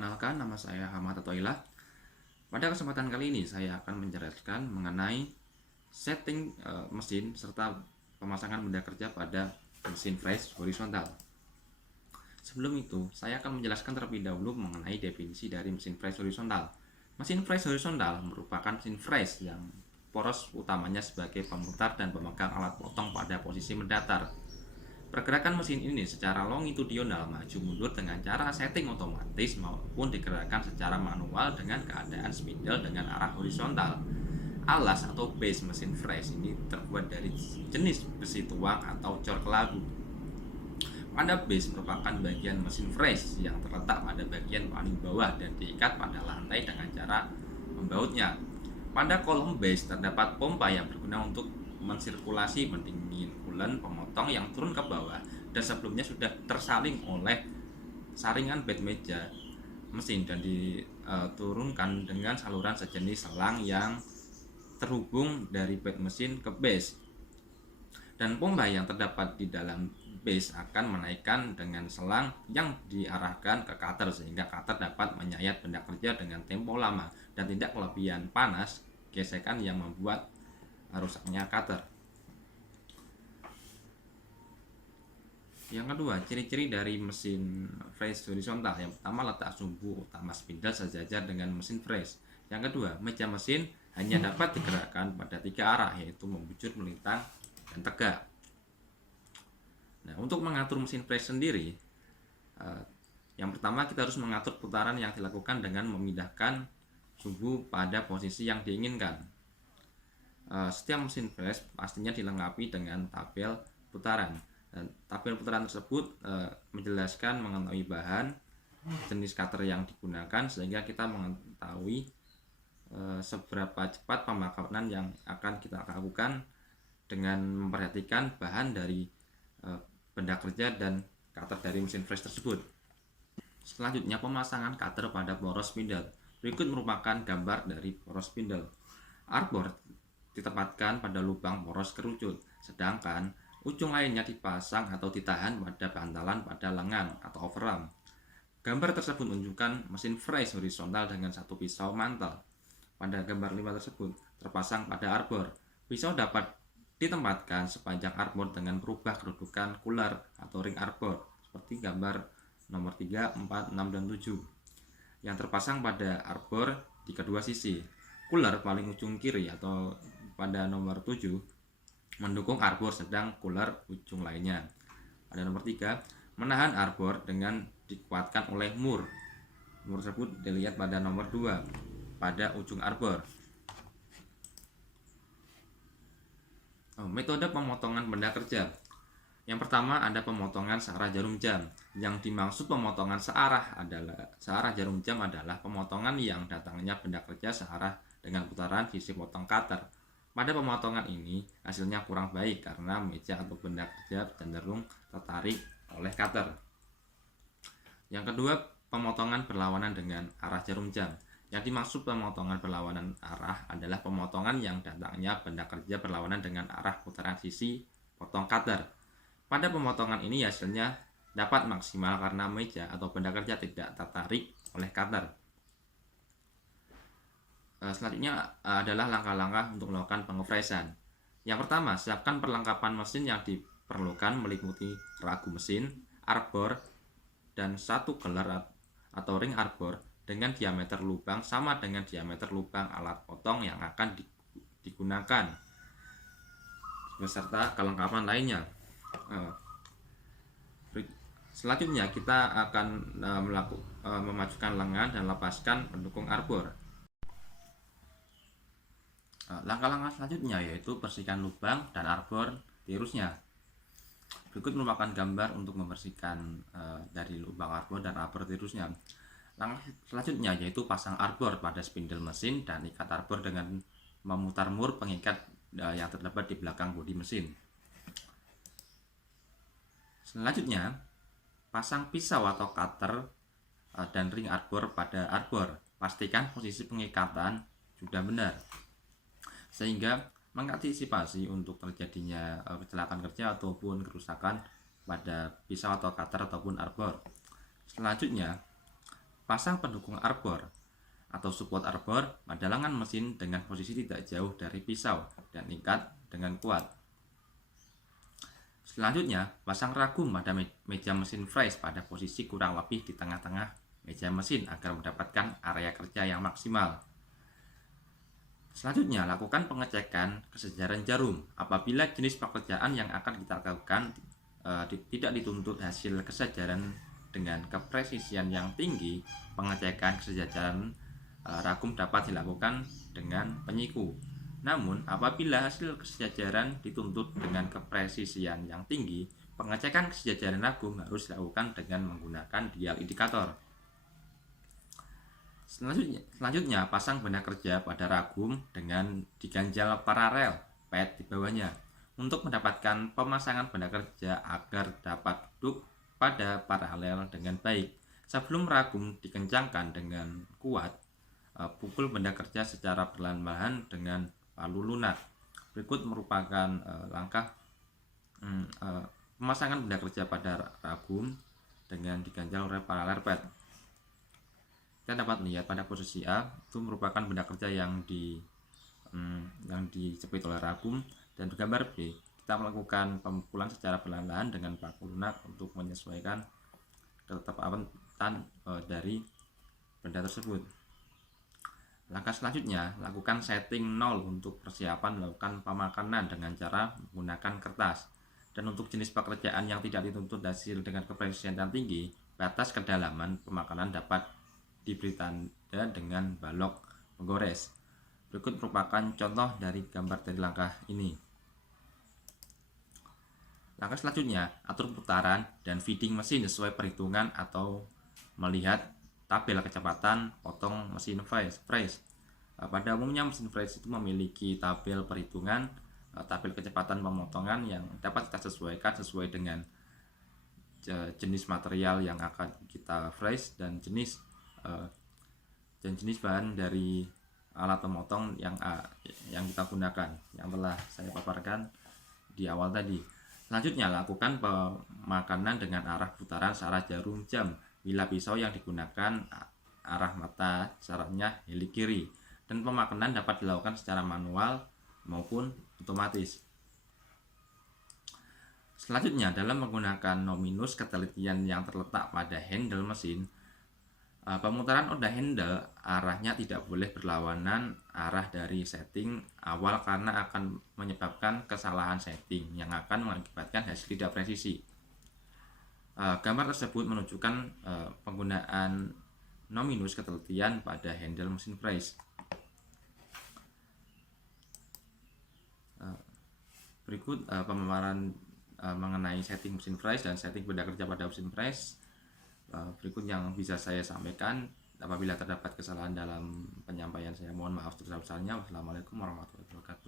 Perkenalkan, nama saya Ahmad Atoilah. Pada kesempatan kali ini saya akan menjelaskan mengenai setting mesin serta pemasangan benda kerja pada mesin fresh horizontal. Sebelum itu, saya akan menjelaskan terlebih dahulu mengenai definisi dari mesin fresh horizontal. Mesin fresh horizontal merupakan mesin fresh yang poros utamanya sebagai pemutar dan pemegang alat potong pada posisi mendatar. Pergerakan mesin ini secara longitudinal maju mundur dengan cara setting otomatis maupun digerakkan secara manual dengan keadaan spindle dengan arah horizontal. Alas atau base mesin fresh ini terbuat dari jenis besi tuang atau cor kelabu. Pada base merupakan bagian mesin fresh yang terletak pada bagian paling bawah dan diikat pada lantai dengan cara membautnya. Pada kolom base terdapat pompa yang berguna untuk mensirkulasi pendingin coolant pemotong yang turun ke bawah dan sebelumnya sudah tersaling oleh saringan bed meja mesin dan diturunkan dengan saluran sejenis selang yang terhubung dari bed mesin ke base. Dan pompa yang terdapat di dalam base akan menaikkan dengan selang yang diarahkan ke cutter sehingga cutter dapat menyayat benda kerja dengan tempo lama dan tidak kelebihan panas gesekan yang membuat rusaknya cutter. Yang kedua, ciri-ciri dari mesin fresh horizontal. Yang pertama, letak sumbu utama spindle sejajar dengan mesin fresh. Yang kedua, meja mesin hanya dapat digerakkan pada 3 arah, yaitu membujur, melintang, dan tegak. Nah, untuk mengatur mesin fresh sendiri, yang pertama kita harus mengatur putaran yang dilakukan dengan memindahkan sumbu pada posisi yang diinginkan. Setiap mesin fresh pastinya dilengkapi dengan tabel putaran. Dan tabel putaran tersebut menjelaskan mengenai bahan, jenis cutter yang digunakan sehingga kita mengetahui seberapa cepat pemakanan yang akan kita lakukan dengan memperhatikan bahan dari benda kerja dan cutter dari mesin fresh tersebut. Selanjutnya, pemasangan cutter pada poros spindle. Berikut merupakan gambar dari poros spindle. Arbor ditempatkan pada lubang poros kerucut, sedangkan ujung lainnya dipasang atau ditahan pada bantalan pada lengan atau overarm. Gambar tersebut menunjukkan mesin fresh horizontal dengan satu pisau mantel. Pada gambar 5 tersebut terpasang pada arbor. Pisau dapat ditempatkan sepanjang arbor dengan berubah kedudukan cooler atau ring arbor seperti gambar nomor 3, 4, 6, dan 7 yang terpasang pada arbor di kedua sisi. Cooler paling ujung kiri atau pada nomor 7 mendukung arbor, sedang cooler ujung lainnya. Pada nomor 3, menahan arbor dengan dikuatkan oleh mur. Mur tersebut dilihat pada nomor 2 pada ujung arbor. Metode pemotongan benda kerja. Yang pertama ada pemotongan searah jarum jam. Yang dimaksud pemotongan searah jarum jam adalah pemotongan yang datangnya benda kerja searah dengan putaran sisi potong cutter. Pada pemotongan ini hasilnya kurang baik karena meja atau benda kerja cenderung tertarik oleh cutter. Yang kedua, pemotongan berlawanan dengan arah jarum jam. Yang dimaksud pemotongan berlawanan arah adalah pemotongan yang datangnya benda kerja berlawanan dengan arah putaran sisi potong cutter. Pada pemotongan ini hasilnya dapat maksimal karena meja atau benda kerja tidak tertarik oleh cutter. Selanjutnya adalah langkah-langkah untuk melakukan pengefreshan. Yang pertama, siapkan perlengkapan mesin yang diperlukan meliputi ragu mesin, arbor, dan satu gelar atau ring arbor dengan diameter lubang sama dengan diameter lubang alat potong yang akan digunakan, beserta kelengkapan lainnya. Selanjutnya kita akan memajukan lengan dan lepaskan pendukung arbor. Langkah-langkah selanjutnya yaitu bersihkan lubang dan arbor tirusnya. Berikut merupakan gambar untuk membersihkan dari lubang arbor dan arbor tirusnya. Langkah selanjutnya yaitu pasang arbor pada spindle mesin dan ikat arbor dengan memutar mur pengikat yang terdapat di belakang bodi mesin. Selanjutnya, pasang pisau atau cutter dan ring arbor pada arbor. Pastikan posisi pengikatan sudah benar sehingga mengantisipasi untuk terjadinya kecelakaan kerja ataupun kerusakan pada pisau atau cutter ataupun arbor. Selanjutnya, Pasang pendukung arbor atau support arbor pada lengan mesin dengan posisi tidak jauh dari pisau dan ikat dengan kuat. Selanjutnya, pasang ragum pada meja mesin fresh pada posisi kurang lebih di tengah-tengah meja mesin agar mendapatkan area kerja yang maksimal. Selanjutnya, lakukan pengecekan kesejaran jarum. Apabila jenis pekerjaan yang akan kita lakukan tidak dituntut hasil kesejaran dengan kepresisian yang tinggi, pengecekan kesejaran ragum dapat dilakukan dengan penyiku. Namun, apabila hasil kesejajaran dituntut dengan kepresisian yang tinggi, pengecekan kesejajaran ragum harus dilakukan dengan menggunakan dial indikator. Selanjutnya, pasang benda kerja pada ragum dengan diganjal paralel pad di bawahnya untuk mendapatkan pemasangan benda kerja agar dapat duduk pada paralel dengan baik. Sebelum ragum dikencangkan dengan kuat, pukul benda kerja secara perlahan-lahan dengan palu lunak. Berikut merupakan langkah pemasangan benda kerja pada ragum dengan diganjal oleh paralel pad. Kita dapat melihat pada posisi A itu merupakan benda kerja yang dijepit oleh ragum, dan di gambar B kita melakukan pemukulan secara perlahan-lahan dengan paku lunak untuk menyesuaikan ketepatan dari benda tersebut. Langkah selanjutnya, lakukan setting 0 untuk persiapan melakukan pemakanan dengan cara menggunakan kertas. Dan untuk jenis pekerjaan yang tidak dituntut hasil dengan kepresisian yang tinggi, batas kedalaman pemakanan dapat diberi tanda dengan balok menggores. Berikut merupakan contoh dari gambar dari langkah ini. Langkah selanjutnya, atur putaran dan feeding mesin sesuai perhitungan atau melihat tabel kecepatan potong mesin fresh. Pada umumnya mesin fresh itu memiliki tabel perhitungan, tabel kecepatan pemotongan yang dapat kita sesuaikan sesuai dengan jenis material yang akan kita fresh dan jenis bahan dari alat pemotong yang kita gunakan, yang telah saya paparkan di awal tadi. Selanjutnya, lakukan pemakanan dengan arah putaran searah jarum jam bila pisau yang digunakan arah mata sarannya heli kiri, dan pemakanan dapat dilakukan secara manual maupun otomatis. Selanjutnya, dalam menggunakan nominus ketelitian yang terletak pada handle mesin, pemutaran roda handle arahnya tidak boleh berlawanan arah dari setting awal karena akan menyebabkan kesalahan setting yang akan mengakibatkan hasil tidak presisi. Gambar tersebut menunjukkan penggunaan nominus ketelitian pada handle mesin press. Berikut pemaparan mengenai setting mesin press dan setting benda kerja pada mesin press. Berikut yang bisa saya sampaikan. Apabila terdapat kesalahan dalam penyampaian saya, mohon maaf sebesar-besarnya. Wassalamualaikum warahmatullahi wabarakatuh.